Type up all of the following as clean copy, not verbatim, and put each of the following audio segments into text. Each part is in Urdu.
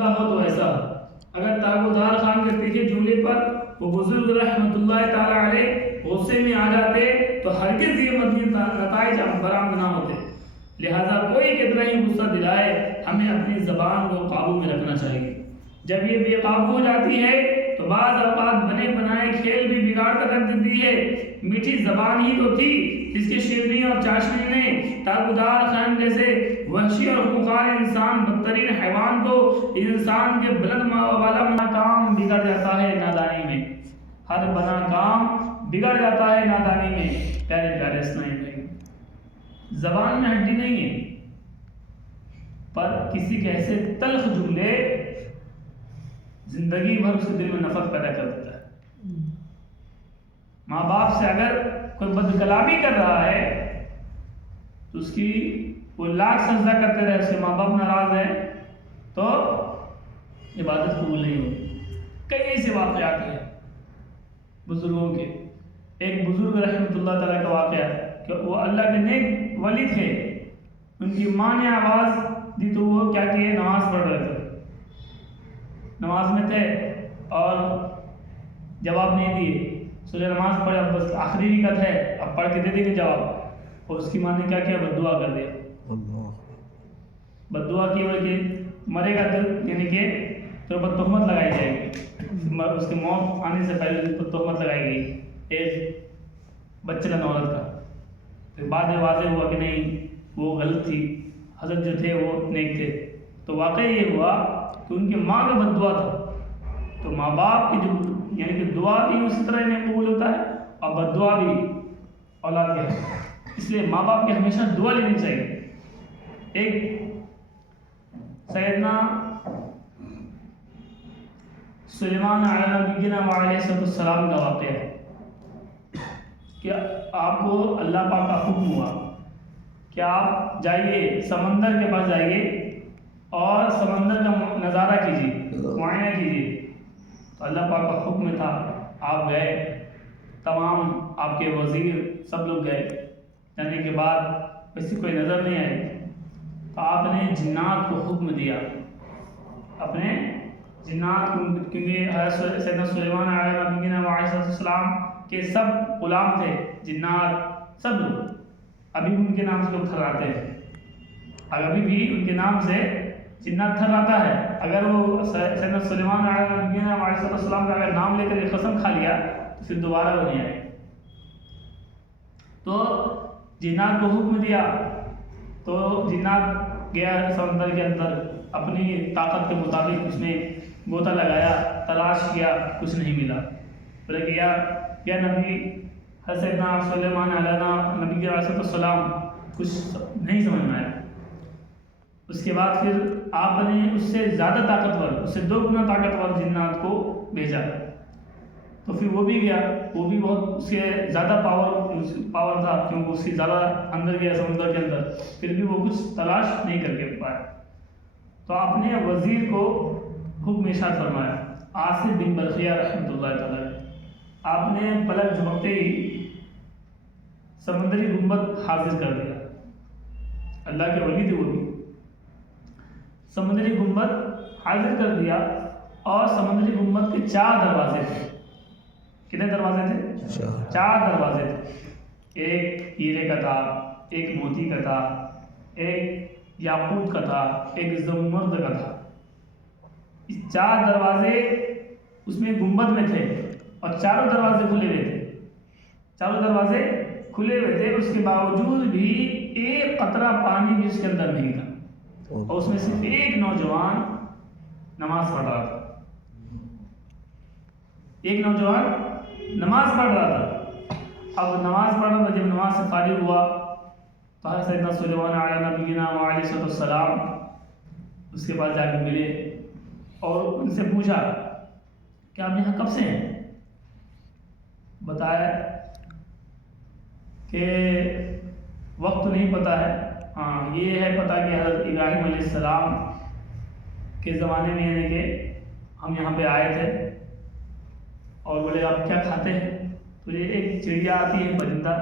ہو تو ایسا اگر تابودار خان کے تیسرے جملے پر وہ بزرگ رحمۃ اللہ تعالی علیہ غصے میں آ جاتے تو ہرگز یہ مزید نتائج برآمد نہ ہوتے. لہذا کوئی کتنا ہی غصہ دلائے ہمیں اپنی زبان کو قابو میں رکھنا چاہیے. جب یہ بے قابو ہو جاتی ہے تو بعض اوقات بنے بنائے کھیل بھی بگاڑ کر رکھ دیتی ہے. میٹھی زبان ہی تو تھی جس کے شیرنی اور چاشنی نے تابودار خان جیسے وحشی اور خونخوار انسان بدترین حیوان کو انسان کے بلند والا کام بگڑ جاتا ہے نادانی میں. ہر بنا کام بگڑ جاتا ہے نادانی میں. پیارے پیارے اسلام بھائی، زبان میں ہڈی نہیں ہے، پر کسی کے ایسے تلخ جملے زندگی بھر اس کے دل میں نفرت پیدا کر دیتا ہے. ماں باپ سے اگر کوئی بد کلامی کر رہا ہے تو اس کی وہ لاکھ سجدہ کرتے رہے، اس کے ماں باپ ناراض ہیں تو عبادت قبول نہیں ہوگی. کئی ایسے واقعات ہیں بزرگوں کے. ایک بزرگ رحمۃ اللہ تعالیٰ کا واقعہ ہے کہ وہ اللہ کے نیک ولی تھے. ان کی ماں نے آواز دی تو وہ کیا کیے، نماز پڑھ رہے تھے، نماز میں تھے اور جواب نہیں دیے. سورہ نماز پڑھے، اب بس آخری رکعت ہے، اب پڑھ کے دے دیں گے جواب. اور اس کی ماں نے کیا کیا، بد دعا کر دیا. بد دعا کی وجہ کہ مرے گا تو یعنی کہ تو پر تہمت لگائی جائے گی، اس کی موت آنے سے پہلے اس پر تہمت لگائی گئی ایک بچے کا عورت کا. پھر بعد میں واضح ہوا کہ نہیں وہ غلط تھی، حضرت جو تھے وہ نیک تھے. تو واقعی یہ ہوا کہ ان کی ماں کا بد دعا تھا. تو ماں باپ کی جو یعنی کہ دعا بھی اسی طرح انہیں قبول ہوتا ہے اور بد دعا بھی اولاد کے ہے. اس لیے ماں باپ کی ہمیشہ دعا لینی چاہیے. ایک سیدنا سلیمان علیہ نبینا وعلیہ السلام کا واقعہ ہے کہ آپ کو اللہ پاک کا حکم ہوا کہ آپ جائیے سمندر کے پاس جائیے اور سمندر کا نظارہ کیجیے، معائنہ کیجیے. تو اللہ پاک کا حکم تھا، آپ گئے، تمام آپ کے وزیر سب لوگ گئے. جانے کے بعد ویسی کوئی نظر نہیں آئی تو آپ نے جنات کو حکم دیا، اپنے جنات کو، کیونکہ حضرت سیدنا سلیمان علیہ نبینا وعلیہ السلام کے سب غلام تھے، جنات سب لوگ. ابھی بھی ان کے نام سے لوگ تھراتے ہیں، اور ابھی بھی ان کے نام سے جنات تھراتا ہے. اگر وہ سیدنا سلیمان علیہ نبینا وعلیہ السلام کا اگر نام لے کر ایک قسم کھا لیا تو پھر دوبارہ وہ نہیں آئے. تو جنات کو حکم دیا تو جنات گیا سمندر کے اندر، اپنی طاقت کے مطابق اس نے غوطہ لگایا، تلاش کیا، کچھ نہیں ملا. بولے کہ یا نبی حضرت سلیمان علیہ نبی علیہ السلام کچھ نہیں سمجھ میں آیا. اس کے بعد پھر آپ نے اس سے زیادہ طاقتور، اس سے 2 گنا طاقتور جنات کو بھیجا. تو پھر وہ بھی گیا، وہ بھی بہت اس کے زیادہ پاور تھا کیونکہ اس کی زیادہ اندر گیا سمندر کے اندر، پھر بھی وہ کچھ تلاش نہیں کر کے پایا. تو اپنے وزیر کو حکم ارشاد فرمایا، عاصم بن برقیہ رحمۃ اللہ تعالیٰ، آپ نے پلک جھپکتے ہی سمندری گنبد حاضر کر دیا. اللہ کے ولی تھے وہ بھی. سمندری گنبد حاضر کر دیا اور سمندری گنبد کے 4 دروازے تھے. کتنے دروازے تھے؟ 4 دروازے تھے. ایک ہیرے کا تھا، ایک موتی کا تھا، ایک یاقوت کا تھا، ایک زمرد کا تھا. اس 4 دروازے اس میں گنبد میں تھے اور چاروں دروازے کھلے ہوئے تھے. چاروں دروازے کھلے ہوئے تھے، اس کے باوجود بھی ایک قطرہ پانی بھی اس کے اندر نہیں تھا. اور اس میں صرف ایک نوجوان نماز پڑھ رہا تھا. ایک نوجوان نماز پڑھ رہا تھا. اب نماز پڑھ رہا تھا، جب نماز سے فارغ ہوا تو حضرت سیدنا سلیمان علیہ نبینا وعلیہ السلام اس کے پاس جا کے ملے اور ان سے پوچھا کہ آپ یہاں کب سے ہیں؟ بتایا کہ وقت نہیں پتہ ہے، ہاں یہ ہے پتہ کہ حضرت ابراہیم علیہ السلام کے زمانے میں یعنی کہ ہم یہاں پہ آئے تھے. اور بولے آپ کیا کھاتے ہیں؟ تو یہ ایک چڑیا آتی ہے پرندہ،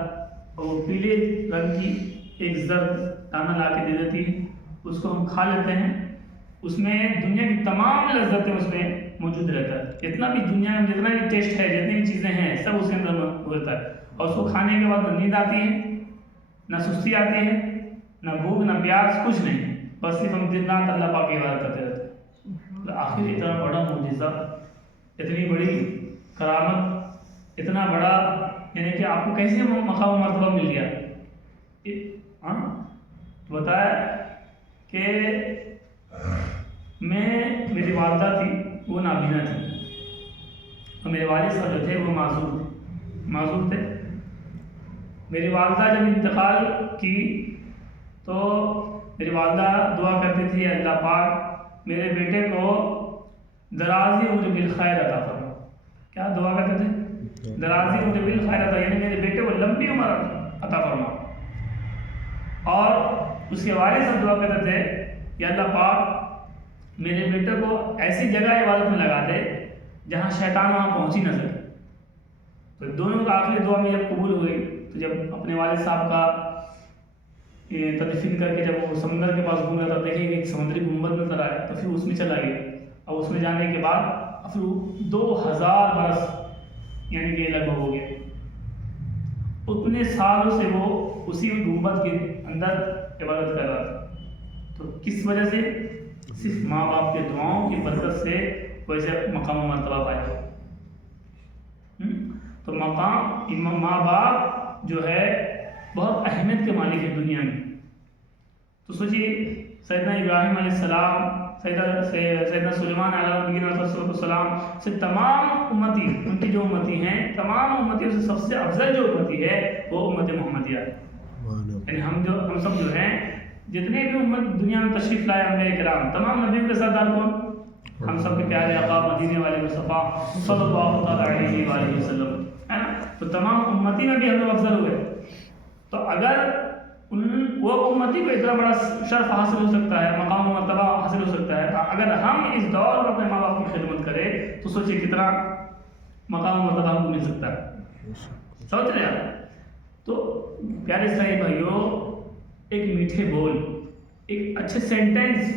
اور وہ پیلے رنگ کی ایک زرد دانہ لا کے دے دیتی ہے، اس کو ہم کھا لیتے ہیں اس میں دنیا کی تمام لذتیں اس میں موجود رہتا ہے. اتنا بھی دنیا میں جتنا بھی ٹیسٹ ہے، جتنی بھی چیزیں ہیں، سب اس کے اندر ہوتا ہے. اور اس کو کھانے کے بعد نہ نیند آتی ہے، نہ سستی آتی ہے، نہ بھوک نہ پیاس، کچھ نہیں. بس صرف ہم دن رات اللہ پاک کی عبادت کرتے رہتے ہیں. آخر اتنا بڑا معجزہ، اتنی بڑی کرامت، اتنا بڑا، یعنی کہ آپ کو کیسے مقام و مرتبہ مل گیا؟ ہاں بتایا کہ میری والدہ تھی، وہ نابینا تھی، اور میرے والد صاحب جو تھے وہ معذور تھے. میری والدہ جب انتقال کی تو میری والدہ دعا کرتی تھی، اللہ پاک میرے بیٹے کو درازی عمر بالخیر عطا فرما. کیا دعا کرتے تھے؟ درازی عمر بالخیر عطا، یعنی میرے بیٹے کو لمبی عمر عطا فرما. اور اس کے والد صاحب دعا کرتے تھے کہ اللہ پاک میرے بیٹے کو ایسی جگہ عبادت میں لگا دے جہاں شیطان وہاں پہنچ ہی نہ سکے. تو دونوں کا آخری دعا میں جب قبول ہوئی تو جب اپنے والد صاحب کا تدفین کر کے جب وہ سمندر کے پاس گھوم رہا تھا، دیکھیں ایک سمندری گنبد نظر آیا تو پھر اس میں چلا گیا. اور اس میں جانے کے بعد پھر 2000 برس یعنی کہ لگ بھگ ہو گیا. اتنے سالوں سے وہ اسی گنبد کے اندر عبادت کر رہا تھا. تو کس وجہ سے؟ صرف ماں باپ کے دعاؤں کی برکت سے ویسے مقام و مرتبہ پایا. تو ماں باپ جو ہے بہت اہمیت کے مالک ہے دنیا میں. تو سوچیے سیدنا ابراہیم علیہ السلام، سیدنا سلیمان علیہ السلام سے تمام امتی، ان کی جو امتی ہیں تمام امتیوں سے سب سے افضل جو امتی ہے وہ امت محمدیہ ہے. یعنی ہم سب جو ہیں جتنے بھی امت دنیا میں تشریف لائے انبیاء کرام، تمام نبیوں کے سردار کون؟ ہم سب کے پیارے آقا مدینے والے مصطفیٰ صلی اللہ تعالیٰ علیہ وآلہ وسلم ہے نا. تو تمام امتی میں بھی ہم لوگ افضل ہوئے. تو اگر وہ امتی کو اتنا بڑا شرف حاصل ہو سکتا ہے، مقام و مرتبہ حاصل ہو سکتا ہے، اگر ہم اس دور میں اپنے ماں باپ کی خدمت کریں تو سوچیں کتنا مقام و مرتبہ ہم کو مل سکتا ہے. سمجھ رہے ہیں؟ تو پیارے اسلامی بھائیوں، ایک میٹھے بول، ایک اچھے سینٹینس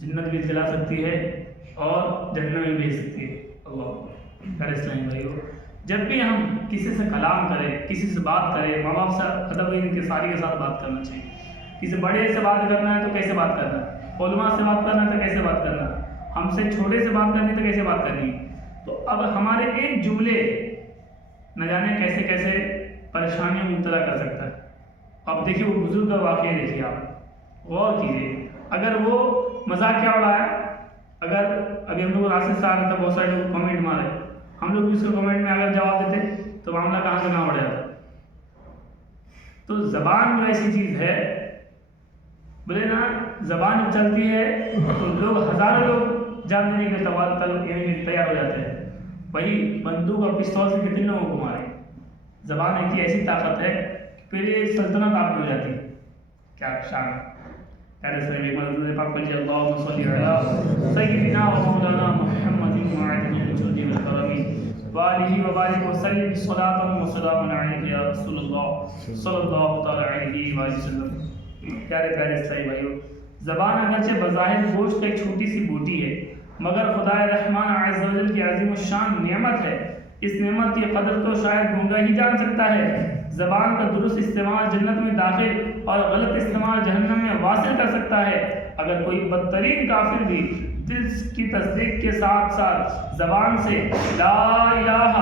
جنت بھی دلا سکتی ہے اور جہنم میں بھیج سکتی ہے. اللہ پیارے اسلامی بھائیوں، جب بھی ہم کسی سے کلام کریں، کسی سے بات کریں، ماں باپ سے ادب انکساری کے ساتھ بات کرنا چاہیے. کسی بڑے سے بات کرنا ہے تو کیسے بات کرنا ہے، علماء سے بات کرنا ہے تو کیسے بات کرنا ہے، ہم سے چھوٹے سے بات کرنی ہے تو کیسے بات کرنی ہے. تو اب ہمارے ایک جملے نہ جانے کیسے کیسے پریشانیوں میں مبتلا کر سکتا ہے. اب دیکھیے وہ بزرگ کا واقعہ دیکھیے، آپ غور کیجیے. اگر وہ مذاق کیا اڑایا، اگر ابھی ہم لوگ راستے سے آ رہے تھے بہت سارے لوگ کامنٹ مارے، ہم لوگ بھی اس کو کامنٹ میں اگر جواب دیتے تو معاملہ کہاں سے کہاں بڑھ جاتا. تو زبان جو ایسی چیز ہے، بولے نا زبان جب چلتی ہے تو لوگ ہزاروں لوگ جان دینے کے لیے تیار ہو جاتے ہیں. وہی بندوق اور پستول سے کتنے لوگوں کو مارے. زبان ایک ایسی طاقت ہے پھر یہ سلطنت آپ کی ہو جاتی ہے. کیا شان پیارے سے حضور پاک پڑھیے اللہم صلی علی سیدنا و مولانا محمد معدن الجود والکرم وآلہ وبارک وسلم صلاۃ و سلام علیک یا رسول اللہ صلی اللہ تعالی علیہ وآلہ وسلم. پیارے پیارے اسلامی بھائیوں، زبان اگرچہ بظاہر گوشت کا ایک چھوٹی سی بوٹی ہے، مگر خدا رحمان عز و جل کی عظیم الشان نعمت ہے. اس نعمت کی قدر تو شاید گونگا ہی جان سکتا ہے. زبان کا درست استعمال جنت میں داخل اور غلط استعمال جہنم میں واصل کر سکتا ہے. اگر کوئی بدترین کافر بھی دل کی تصدیق کے ساتھ ساتھ زبان سے لا الہ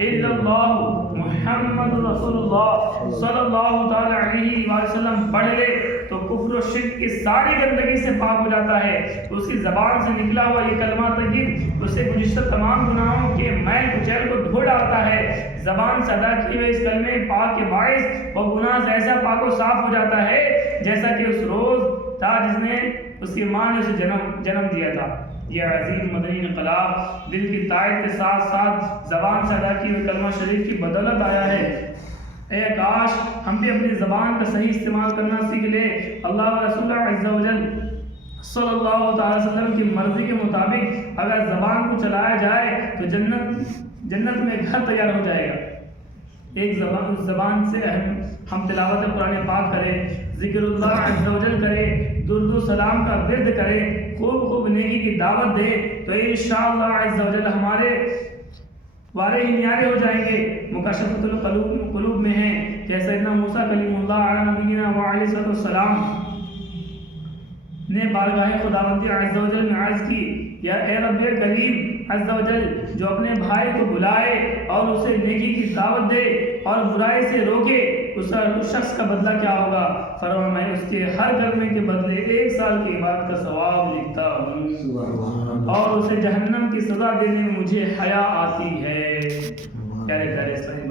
الا اللہ محمد رسول اللہ صلی اللہ تعالی علیہ وآلہ وسلم پڑھ لے تو کفر و شرک کی ساری گندگی سے پاک ہو جاتا ہے. اس کی زبان سے نکلا ہوا یہ کلمہ طیب اسے گزشتہ تمام گناہوں کے میل کچیل کو دھو ڈالتا ہے. زبان سے ادا کیے ہوئے اس کلمے پاک کے باعث وہ گناہ سے ایسا پاک و صاف ہو جاتا ہے جیسا کہ اس روز تھا جس نے اس کی ماں نے اسے جنم دیا تھا. یہ عظیم مدنی انقلاب دل کی تائید کے ساتھ ساتھ زبان سے ادا کیے ہوئے کلمہ شریف کی بدولت آیا ہے. اے کاش ہم بھی اپنی زبان کا صحیح استعمال کرنا سیکھ لیں. اللہ و رسول عز و جل صلی اللہ تعالی وسلم کی مرضی کے مطابق اگر زبان کو چلایا جائے تو جنت میں گھر تیار ہو جائے گا. ایک زبان سے ہم تلاوت قرآن پاک کریں، ذکر اللہ عز و جل کریں، درود و سلام کا ورد کریں، خوب خوب نیکی کی دعوت دیں، تو انشاءاللہ عز و جل ہمارے وارے ہی نیارے ہو جائیں گے۔ مکاشفۃ القلوب میں ہیں کہ سیدنا موسیٰ کلیم اللہ علیہ نبینا وعلیہ السلام نے بارگاہ خداوندی عز و جل میں عرض کی، یا اے رب کریم عز و جل، جو اپنے بھائی کو بلائے اور اسے نیکی کی دعوت دے اور برائی سے روکے، اس شخص کا بدلہ کیا ہوگا؟ فرمایا میں اس کے ہر کلمے کے بدلے 1 سال کی عبادت کا ثواب لکھتا ہوں اور اسے جہنم کی سزا دینے میں مجھے حیا آتی ہے۔ پیارے پیارے اسلامی